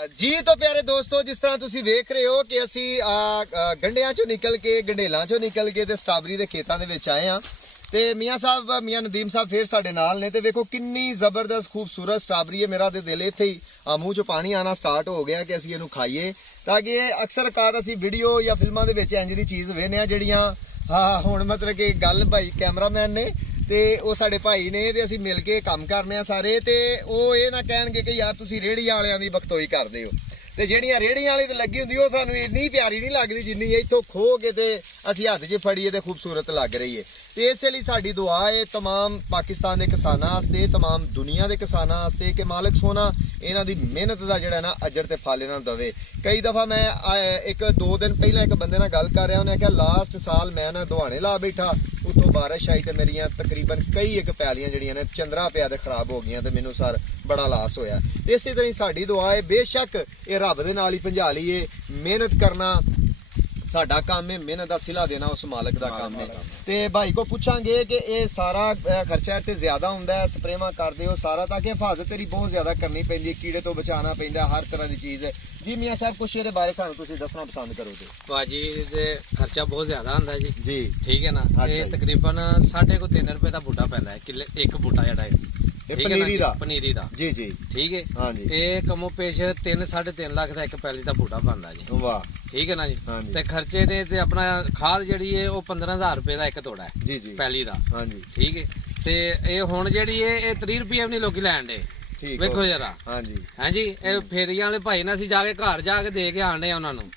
ਜੀ तो प्यारे दोस्तों, जिस तरह तुसी वेख रहे हो कि असी गंढियां चों निकल के गंढेलां चों निकल के ते स्ट्राबेरी दे खेतां दे विच आए हां ते मियां साहब मियां नदीम साहब फिर साडे नाल ने ते वेखो किन्नी जबरदस्त खूबसूरत स्ट्राबेरी है। मेरा ते दिल इत्थे ही मूंह चों पानी आना स्टार्ट हो गया कि असी इहनूं खाइए, ताकि अक्सर कार असी वीडियो या फिल्मां दे विच इंज दी चीज वेखने आ जिहड़ियां हुण मतलब कि गल भाई कैमरामैन ने ते ਉਹ ਸਾਡੇ ਭਾਈ ਨੇ ਤੇ ਅਸੀਂ ਮਿਲ ਕੇ ਕੰਮ ਕਰਨੇ ਆ ਸਾਰੇ, ਤੇ ਉਹ ਇਹ ਨਾ ਕਹਿਣਗੇ ਕਿ ਯਾਰ ਤੁਸੀਂ ਰੇੜੀਆਂ ਵਾਲਿਆਂ ਦੀ ਬਖਤੋਈ ਕਰਦੇ ਹੋ, ਤੇ ਜਿਹੜੀਆਂ ਰੇੜੀਆਂ ਵਾਲੀ ਤੇ ਲੱਗੀ ਹੁੰਦੀ ਉਹ ਸਾਨੂੰ ਇੰਨੀ ਪਿਆਰੀ ਨਹੀਂ ਲੱਗਦੀ ਜਿੰਨੀ ਇੱਥੋਂ ਖੋ ਕੇ ਤੇ ਅਸੀਂ ਹੱਥ 'ਚ ਫੜੀਏ ਤੇ ਖੂਬਸੂਰਤ ਲੱਗ ਰਹੀ ਹੈ। ਤੇ ਇਸੇ ਲਈ ਸਾਡੀ ਦੁਆ ਹੈ तमाम ਪਾਕਿਸਤਾਨ ਦੇ ਕਿਸਾਨਾਂ ਵਾਸਤੇ, तमाम ਦੁਨੀਆ ਦੇ ਕਿਸਾਨਾਂ ਵਾਸਤੇ ਕਿ ਮਾਲਕ ਸੋਨਾ ਇਹਨਾਂ ਦੀ ਮਿਹਨਤ ਦਾ ਜਿਹੜਾ ਨਾ ਅਜਰ ਤੇ ਫਲ ਇਹਨਾਂ ਨੂੰ ਦੇਵੇ। ਕਈ ਦਫਾ ਮੈਂ ਇੱਕ ਦੋ ਦਿਨ ਪਹਿਲਾਂ ਇੱਕ ਬੰਦੇ ਨਾਲ ਗੱਲ ਕਰ ਰਿਹਾ, ਉਹਨੇ ਕਿਹਾ ਲਾਸਟ ਸਾਲ ਮੈਂ ਨਾ ਦੁਹਾਣੇ ਲਾ ਬੈਠਾ, ਉਤੋਂ ਬਾਰਿਸ਼ ਆਈ ਤੇ ਮੇਰੀਆਂ ਤਕਰੀਬਨ ਕਈ ਇੱਕ ਪੈਲੀਆਂ ਜਿਹੜੀਆਂ ਨੇ ਚੰਦਰਾ ਪਿਆ ਤੇ ਖਰਾਬ ਹੋ ਗਈਆਂ ਤੇ ਮੈਨੂੰ ਸਰ ਬੜਾ ਲਾਸ ਹੋਇਆ। ਇਸੇ ਤਰ੍ਹਾਂ ਸਾਡੀ ਦੁਆ ਹੈ, ਬੇਸ਼ੱਕ ਇਹ ਰੱਬ ਦੇ ਨਾਲ ਹੀ ਭੰਜਾ ਲਈਏ, ਮਿਹਨਤ ਕਰਨਾ ਸਾਡਾ ਕੰਮ ਹੈ, ਮਿਹਨਤ ਦਾ ਸਿਲਾ ਦੇਣਾ ਉਸ ਮਾਲਕ ਦਾ ਕੰਮ ਹੈ। ਤੇ ਭਾਈ ਕੋ ਪੁੱਛਾਂਗੇ ਕਿ ਇਹ ਸਾਰਾ ਖਰਚਾ ਤੇ ਜ਼ਿਆਦਾ ਹੁੰਦਾ ਹੈ, ਸਪਰੇਵਾਂ ਕਰਦੇ ਹੋ ਸਾਰਾ, ਤਾਂ ਕਿ ਹਿਫਾਜ਼ਤ ਤੇਰੀ ਬਹੁਤ ਜ਼ਿਆਦਾ ਕਰਨੀ ਪੈਂਦੀ ਹੈ, ਕੀੜੇ ਤੋਂ ਬਚਾਉਣਾ ਪੈਂਦਾ ਹਰ ਤਰ੍ਹਾਂ ਦੀ ਚੀਜ਼ ਹੈ। ਜੀ ਮੀਆਂ ਸਾਹਿਬ ਕੁਛ ਇਹਦੇ ਬਾਰੇ ਸਾਨੂੰ ਤੁਸੀਂ ਦੱਸਣਾ ਪਸੰਦ ਕਰੋਗੇ? ਭਾਜੀ ਤੇ ਖਰਚਾ ਬਹੁਤ ਜ਼ਿਆਦਾ ਹੁੰਦਾ ਜੀ। ਜੀ ਠੀਕ ਹੈ ਨਾ, ਇਹ ਤਕਰੀਬਨ 3.5 ਰੁਪਏ ਦਾ ਬੂਟਾ ਪੈਂਦਾ ਹੈ, ਕਿੱਲੇ ਇੱਕ ਬੂਟਾ ਜਿਹੜਾ ਹੈ ਪਨੀਰੀ ਦਾ ਜੀ ਜੀ ਠੀਕ ਹੈ। ਹਾਂਜੀ ਇਹ ਕਮੋ ਪੇਸ਼ 3-3.5 ਲੱਖ ਦਾ ਇੱਕ ਪੈਲੀ ਦਾ ਬੂਟਾ ਬਣਦਾ ਜੀ। ਵਾਹ ਠੀਕ ਹੈ ਨਾ ਜੀ। ਤੇ ਖਰਚੇ ਨੇ ਤੇ ਆਪਣਾ ਖਾਦ ਜਿਹੜੀ ਹੈ ਉਹ 15,000 ਰੁਪਏ ਦਾ ਇੱਕ ਤੋੜਾ ਹੈ ਜੀ ਜੀ ਪੈਲੀ ਦਾ। ਹਾਂਜੀ ਠੀਕ ਹੈ। ਤੇ ਇਹ ਹੁਣ ਜਿਹੜੀ ਹੈ ਇਹ 30 ਰੁਪਏ ਵੀ ਨਹੀਂ ਲੋਕੀ ਲੈਣ ਦੇ, ਵੇਖੋ ਜਰਾ। ਹਾਂਜੀ ਹਾਂਜੀ ਇਹ ਫੇਰੀਆਂ ਵਾਲੇ ਭਾਈ ਨਾਲ ਅਸੀਂ ਜਾ ਕੇ ਘਰ ਜਾ ਕੇ ਦੇ ਕੇ ਆਣੇ ਆ ਉਹਨਾਂ ਨੂੰ।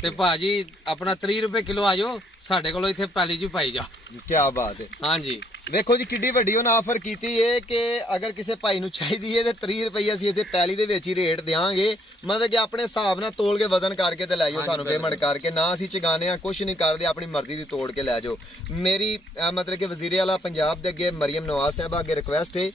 ਤੇ ਭਾਜੀ ਆਪਣਾ 30 ਰੁਪਏ ਕਿਲੋ ਆ ਜਾਓ ਸਾਡੇ ਕੋਲੋਂ ਇੱਥੇ ਪੈਲੀ ਚ ਪਾਈ ਜਾ। ਕੀ ਬਾਤ ਹੈ। ਹਾਂਜੀ ਵੇਖੋ ਜੀ ਕਿੱਡੀ ਵੱਡੀ ਉਹਨਾਂ ਆਫਰ ਕੀਤੀ ਹੈ ਕਿ ਅਗਰ ਕਿਸੇ ਭਾਈ ਨੂੰ ਚਾਹੀਦੀ ਹੈ ਤੇ 30 ਰੁਪਏ ਅਸੀਂ ਇੱਥੇ ਪੈਲੀ ਦੇ ਵਿੱਚ ਹੀ ਰੇਟ ਦੇਵਾਂਗੇ, ਮਤਲਬ ਕਿ ਆਪਣੇ ਹਿਸਾਬ ਨਾਲ ਤੋਲ ਕੇ ਵਜ਼ਨ ਕਰਕੇ ਤੇ ਲੈ ਜਾਓ, ਸਾਨੂੰ ਪੇਮੈਂਟ ਕਰਕੇ, ਨਾ ਅਸੀਂ ਚਗਾਨੇ ਆ ਕੁਛ ਨਹੀਂ ਕਰਦੇ, ਆਪਣੀ ਮਰਜ਼ੀ ਦੀ ਤੋੜ ਕੇ ਲੈ ਜਾਓ। ਮੇਰੀ ਮਤਲਬ ਕਿ ਵਜ਼ੀਰੇ ਆਲਾ ਪੰਜਾਬ ਦੇ ਅੱਗੇ ਮਰੀਮ ਨਵਾਜ਼ ਸਾਹਿਬਾ ਅੱਗੇ ਰਿਕੁਐਸਟ ਹੈ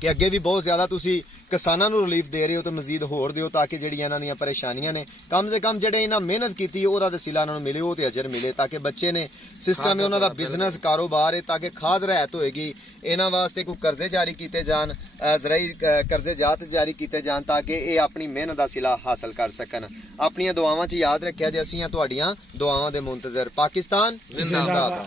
ਕਿ ਅੱਗੇ ਵੀ ਬਹੁਤ ਜ਼ਿਆਦਾ ਤੁਸੀਂ ਕਿਸਾਨਾਂ ਨੂੰ ਰਿਲੀਫ ਦੇ ਰਹੇ ਹੋ ਤੇ ਮਜ਼ੀਦ ਹੋਰ ਦਿਓ, ਤਾਂ ਕਿ ਜਿਹੜੀਆਂ ਇਹਨਾਂ ਦੀਆਂ ਪਰੇਸ਼ਾਨੀਆਂ ਨੇ ਕਮ ਸੇ ਕਮ ਜਿਹੜੇ ਇਹਨਾਂ ਮਿਹਨਤ ਕੀਤੀ ਉਹਦਾ ਤੇ ਸਿਲਾ ਇਹਨਾਂ ਨੂੰ ਮਿਲੇ, ਉਹ ਤੇ ਅਜਰ ਮਿਲੇ, ਤਾਂ ਕਿ ਬੱਚੇ ਨੇ ਸਿਸਟਮ ਹੈ ਉਹਨਾਂ ਦਾ ਬਿਜ਼ਨਸ ਕਾਰੋਬਾਰ ਹੈ, ਤਾਂ ਕਿ ਖਾਦ ਰਹਿਤ ਹੋਏਗੀ ਇਹਨਾਂ ਵਾਸਤੇ। ਕੋਈ ਕਰਜ਼ੇ ਜਾਰੀ ਕੀਤੇ ਜਾਣ, ਜ਼ਰਾਈ ਕਰਜ਼ੇ ਜਾਤ ਜਾਰੀ ਕੀਤੇ ਜਾਣ, ਤਾਂ ਕਿ ਇਹ ਆਪਣੀ ਮਿਹਨਤ ਦਾ ਸਿਲਾ ਹਾਸਲ ਕਰ ਸਕਣ। ਆਪਣੀਆਂ ਦੁਆਵਾਂ 'ਚ ਯਾਦ ਰੱਖਿਆ ਜੇ ਅਸੀਂ ਤੁਹਾਡੀਆਂ ਦੁਆਵਾਂ ਦੇ ਮੁੰਤਜ਼ਰ। ਪਾਕਿਸਤਾਨ ਜ਼ਿੰਦਾਬਾਦ।